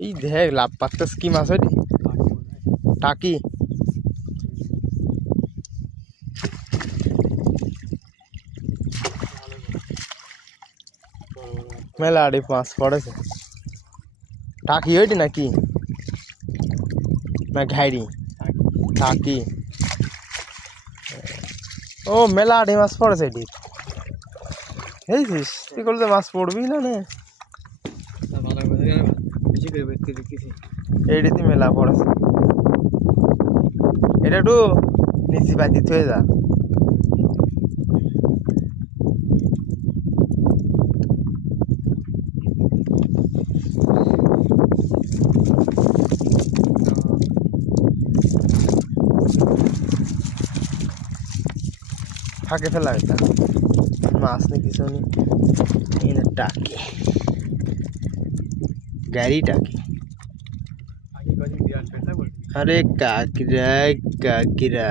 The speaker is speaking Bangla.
এই দেখ লাভ পাত্তা কি মাছ হয় টাকি মেলা আড়ি মাছ পড়েছে টাকি হইটি নাকি না ঘাইরি টাকি ও মেলা আড়ি মাছ পড়েছে এটি এইছিস তুই করলে মাছ পড়বি না নে এইটি মেলা পড়েছে এটা একটু নিচি বাজি হয়ে যা ফাঁকে ফেলা এটা মাছ নেই কিছু নেই এখানে টাকি গাড়ি টাকি আরে কাকিরা কাকিরা